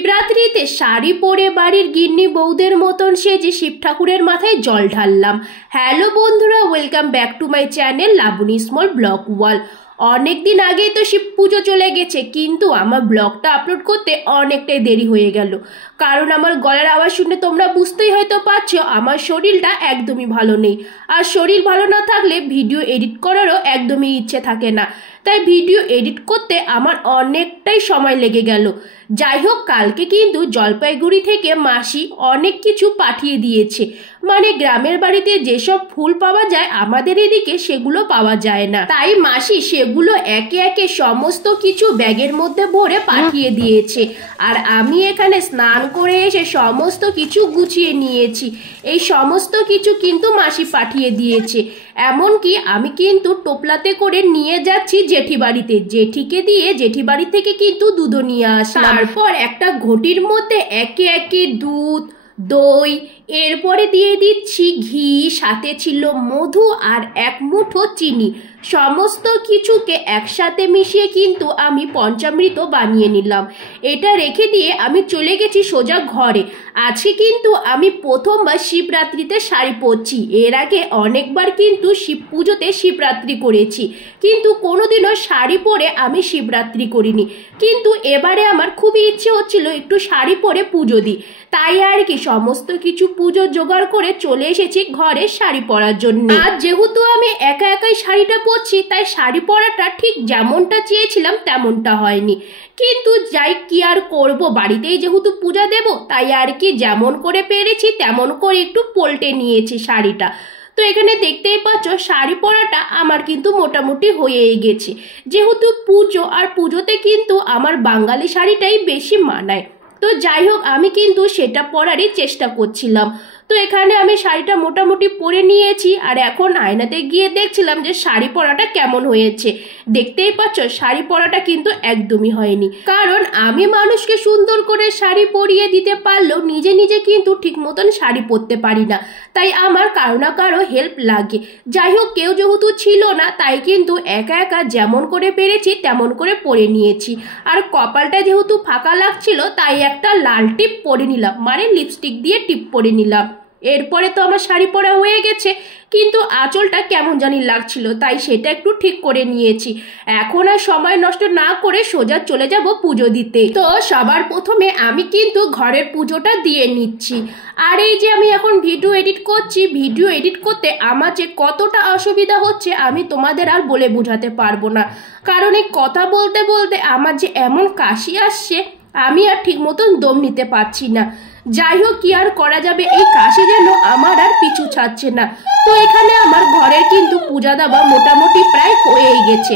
শিবরাত্রিতে শাড়ি পরে বাড়ির গিন্নি বউদের মতন সেজে শিব ঠাকুরের মাথায় জল ঢাললাম। হ্যালো বন্ধুরা, welcome back to my channel Labani small blog wall. অনেকদিন আগেই তো শিব পুজো চলে গেছে, কিন্তু আমার ব্লগটা আপলোড করতে অনেকটাই দেরি হয়ে গেল। কারণ আমার গলার আওয়াজ শুনে তোমরা বুঝতেই হয়তো পারছো আমার শরীরটা একদমই ভালো নেই। আর শরীর ভালো না থাকলে ভিডিও এডিট করারও একদমই ইচ্ছে থাকে না, তাই ভিডিও এডিট করতে আমার অনেকটাই সময় লেগে গেল। যাই হোক, কালকে কিন্তু জলপাইগুড়ি থেকে মাসি অনেক কিছু পাঠিয়ে দিয়েছে। মানে গ্রামের বাড়িতে যেসব ফুল পাওয়া যায় আমাদের এদিকে সেগুলো পাওয়া যায় না, তাই মাসি সেগুলো একে একে সমস্ত কিছু ব্যাগের মধ্যে ভরে পাঠিয়ে দিয়েছে। আর আমি এখানে স্নান করে এসে সমস্ত কিছু গুছিয়ে নিয়েছি। এই সমস্ত কিছু কিন্তু মাসি পাঠিয়ে দিয়েছে। এমনকি আমি কিন্তু টোপলাতে করে নিয়ে যাচ্ছি জেঠি বাড়িতে, জেঠিকে দিয়ে জেঠি বাড়ি থেকে কিন্তু দুধও নিয়ে আসলাম। তারপর একটা ঘটির মধ্যে একে একে দুধ, দই, এরপরে দিয়ে দিচ্ছি ঘি, সাথে ছিল মধু আর এক মুঠো চিনি। সমস্ত কিছুকে একসাথে মিশিয়ে কিন্তু আমি পঞ্চামৃত বানিয়ে নিলাম। এটা রেখে দিয়ে আমি চলে গেছি সোজা ঘরে। আজকে কিন্তু আমি প্রথমবার শিবরাত্রিতে শাড়ি পরছি। এর আগে অনেকবার কিন্তু শিব পুজোতে শিবরাত্রি করেছি, কিন্তু কোনোদিনও শাড়ি পরে আমি শিবরাত্রি করিনি। কিন্তু এবারে আমার খুবই ইচ্ছে হচ্ছিল একটু শাড়ি পরে পুজো দিই, তাই আর কি সমস্ত কিছু পুজো জোগাড় করে চলে এসেছি ঘরে শাড়ি পরার জন্য। আর যেহেতু আমি একা একাই শাড়িটা পরছি, তাই শাড়ি পরাটা ঠিক যেমনটা চেয়েছিলাম তেমনটা হয়নি। কিন্তু যাই কি আর করব, বাড়িতেই যেহেতু পূজা দেব, তাই আর কি যেমন করে পেরেছি তেমন করে একটু পল্টে নিয়েছি শাড়িটা। তো এখানে দেখতেই পাচ্ছ শাড়ি পরাটা আমার কিন্তু মোটামুটি হয়েই গেছে। যেহেতু পুজো, আর পুজোতে কিন্তু আমার বাঙালি শাড়িটাই বেশি মানায়। তো যাই হোক, আমি কিন্তু সেটা পরারই চেষ্টা করছিলাম। তো এখানে আমি শাড়িটা মোটামুটি পরে নিয়েছি, আর এখন আয়নাতে গিয়ে দেখছিলাম যে শাড়ি পরাটা কেমন হয়েছে। দেখতেই পাচ্ছ শাড়ি পরাটা কিন্তু একদমই হয়নি, কারণ আমি মানুষকে সুন্দর করে শাড়ি পরিয়ে দিতে পারলেও নিজে নিজে কিন্তু ঠিক মতন শাড়ি পরতে পারি না, তাই আমার কারো না কারো হেল্প লাগে। যাই হোক, কেউ যেহেতু ছিল না, তাই কিন্তু একা একা যেমন করে পেরেছি তেমন করে পরে নিয়েছি। আর কপালটা যেহেতু ফাঁকা লাগছিল, তাই একটা লাল টিপ পরে নিলাম, মানে লিপস্টিক দিয়ে টিপ পরে নিলাম। এরপরে তো আমার শাড়ি পরা হয়ে গেছে, কিন্তু আঁচলটা কেমন জানি লাগছিল, তাই সেটা একটু ঠিক করে নিয়েছি। এখন আর সময় নষ্ট না করে সোজা চলে যাব পুজো দিতে। তো সবার প্রথমে আমি কিন্তু ঘরের পুজোটা দিয়ে নিচ্ছি। আর এই যে আমি এখন ভিডিও এডিট করছি, ভিডিও এডিট করতে আমার যে কতটা অসুবিধা হচ্ছে আমি তোমাদের আর বলে বোঝাতে পারবো না। কারণ এই কথা বলতে বলতে আমার যে এমন কাশি আসছে, আমি আর ঠিক মতন দম নিতে পারছি না। যাই হোক, কি আর করা যাবে, এই কাশি যেন আমার আর পিছু ছাড়ছে না। তো এখানে আমার ঘরের কিন্তু পূজা দেওয়া মোটামুটি প্রায় হয়েই গেছে।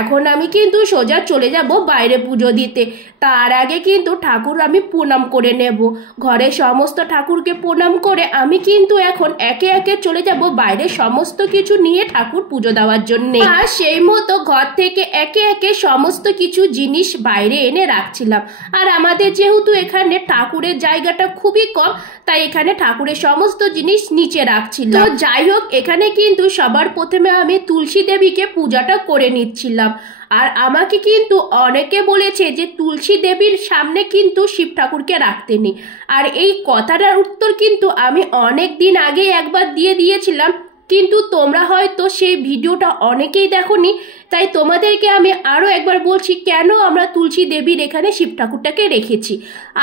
এখন আমি কিন্তু সোজা চলে যাব বাইরে পুজো দিতে। তার আগে কিন্তু ঠাকুর আমি প্রণাম করে নেব। ঘরের সমস্ত ঠাকুরকে প্রণাম করে আমি কিন্তু এখন একে একে চলে যাব বাইরে সমস্ত কিছু নিয়ে ঠাকুর পুজো দেওয়ার জন্য। আর সেই মতো ঘর থেকে একে একে সমস্ত কিছু জিনিস বাইরে এনে রাখছিলাম। আর আমাদের যেহেতু এখানে ঠাকুরের জায়গাটা খুবই কম, তাই এখানে ঠাকুরের সমস্ত জিনিস নিচে রাখছিলাম। তো যাই হোক, এখানে কিন্তু সবার প্রথমে আমি তুলসী দেবীকে পূজাটা করে নিচ্ছিলাম। আর আমাকে কিন্তু অনেকে বলেছে যে তুলসী দেবীর সামনে কিন্তু শিব ঠাকুরকে রাখতে নেই। আর এই কথাটার উত্তর কিন্তু আমি অনেক দিন আগে একবার দিয়ে দিয়েছিলাম, কিন্তু তোমরা হয়তো সেই ভিডিওটা অনেকেই দেখোনি, তাই তোমাদেরকে আমি আরও একবার বলছি কেন আমরা তুলসী দেবীর এখানে শিব ঠাকুরটাকে রেখেছি।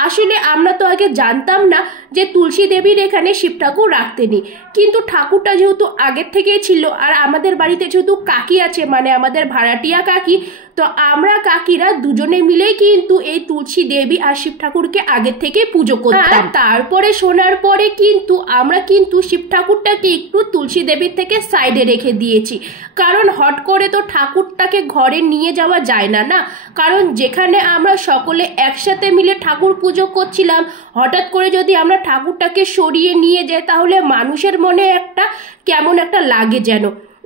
আসলে আমরা তো আগে জানতাম না যে তুলসী দেবীর এখানে শিব ঠাকুর রাখতে নেই, কিন্তু ঠাকুরটা যেহেতু আগের থেকেই ছিল, আর আমাদের বাড়িতে যেহেতু কাকি আছে, মানে আমাদের ভাড়াটিয়া কাকি, তো আমরা কাকিরা দুজনে মিলেই কিন্তু এই তুলসী দেবী আর শিব ঠাকুরকে আগের থেকে পুজো করতাম। তারপরে শোনার পরে কিন্তু আমরা কিন্তু শিব ঠাকুরটাকে একটু তুলসী দেবীর থেকে সাইডে রেখে দিয়েছি, কারণ হট করে তো ঠাকুরটাকে ঘরে নিয়ে যাওয়া যায় না না। কারণ যেখানে আমরা সকলে একসাথে মিলে ঠাকুর পুজো করছিলাম, হঠাৎ করে যদি আমরা ঠাকুরটাকে সরিয়ে নিয়ে যাই, তাহলে মানুষের মনে একটা কেমন একটা লাগে, যেন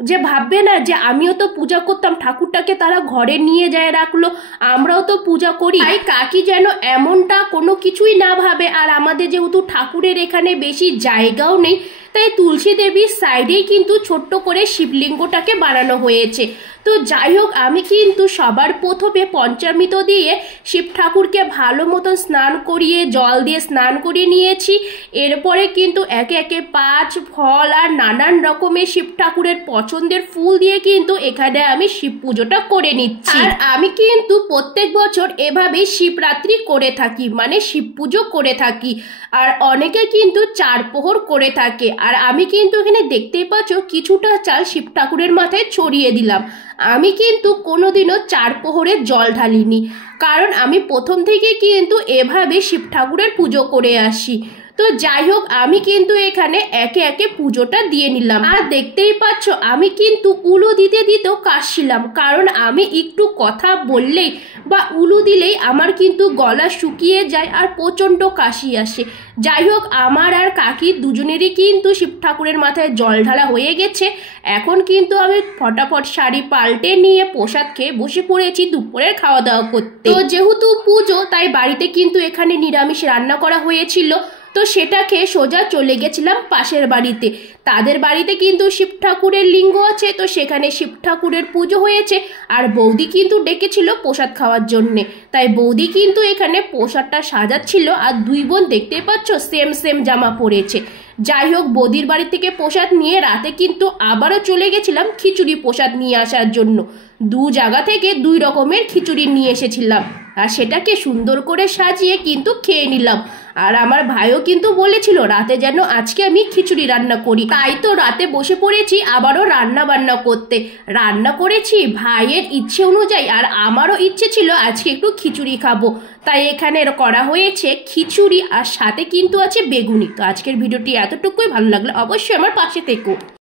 যে ভাববে না যে আমিও তো পূজা করতাম, ঠাকুরটাকে তারা ঘরে নিয়ে যায় রাখলো, আমরাও তো পূজা করি। তাই কাকি যেন এমনটা কোনো কিছুই না ভাবে, আর আমাদের যেহেতু ঠাকুরের এখানে বেশি জায়গাও নেই, তাই তুলসী দেবীর সাইডেই কিন্তু ছোট্ট করে শিবলিঙ্গটাকে বানানো হয়েছে। তো যাই হোক, আমি কিন্তু সবার প্রথমে পঞ্চামৃত দিয়ে শিব ঠাকুরকে ভালো মতন স্নান করিয়ে, জল দিয়ে স্নান করিয়ে নিয়েছি। এরপরে কিন্তু একে একে পাঁচ ফল আর নানান রকমের শিব ঠাকুরের পছন্দের ফুল দিয়ে কিন্তু এখানে আমি শিব পুজোটা করে নিচ্ছি। আর আমি কিন্তু প্রত্যেক বছর এভাবেই শিবরাত্রি করে থাকি, মানে শিব পুজো করে থাকি। আর অনেকে কিন্তু 4 প্রহর করে থাকে। আর আমি কিন্তু এখানে দেখতেই পাচ্ছ কিছুটা চাল শিব ঠাকুরের মাথায় ছড়িয়ে দিলাম। আমি কিন্তু কোনোদিনও 4 প্রহরের জল ঢালিনি, কারণ আমি প্রথম থেকে কিন্তু এভাবে শিব ঠাকুরের পুজো করে আসি। তো যাই হোক, আমি কিন্তু এখানে একে একে পুজোটা দিয়ে নিলাম। আর দেখতেই পাচ্ছ আমি কিন্তু উলু দিতে দিতেও কাশছিলাম, কারণ আমি একটু কথা বললেই বা উলু দিলেই আমার কিন্তু গলা শুকিয়ে যায় আর প্রচণ্ড কাশি আসে। যাই হোক, আমার আর কাকির দুজনেরই কিন্তু শিব ঠাকুরের মাথায় জল ঢালা হয়ে গেছে। এখন কিন্তু আমি ফটাফট শাড়ি পাল্টে নিয়ে প্রসাদ খেয়ে বসে পড়েছি দুপুরের খাওয়া দাওয়া করতে। তো যেহেতু পুজো, তাই বাড়িতে কিন্তু এখানে নিরামিষ রান্না করা হয়েছিল। তো সেটা খেয়ে সোজা চলে গেছিলাম পাশের বাড়িতে। তাদের বাড়িতে কিন্তু শিব ঠাকুরের লিঙ্গ আছে, তো সেখানে শিব ঠাকুরের পুজো হয়েছে। আর বৌদি কিন্তু ডেকেছিল প্রসাদ খাওয়ার জন্যে, তাই বৌদি কিন্তু এখানে প্রসাদটা সাজাচ্ছিল। আর 2 বোন দেখতে পাচ্ছ সেম সেম জামা পরেছে। যাই হোক, বৌদির বাড়ি থেকে প্রসাদ নিয়ে রাতে কিন্তু আবারও চলে গেছিলাম খিচুড়ি প্রসাদ নিয়ে আসার জন্য। 2 জায়গা থেকে 2 রকমের খিচুড়ি নিয়ে এসেছিলাম, আর সেটাকে সুন্দর করে সাজিয়ে কিন্তু খেয়ে নিলাম। আর আমার ভাইও কিন্তু বলেছিল রাতে যেন আজকে আমি খিচুড়ি রান্না করি, তাই তো রাতে বসে পড়েছি আবারও রান্না বান্না করতে। রান্না করেছি ভাইয়ের ইচ্ছে অনুযায়ী, আর আমারও ইচ্ছে ছিল আজকে একটু খিচুড়ি খাবো, তাই এখানে করা হয়েছে খিচুড়ি আর সাথে কিন্তু আছে বেগুনি। তো আজকের ভিডিওটি এতটুকুই, ভালো লাগলে অবশ্যই আমার পাশে থেকো।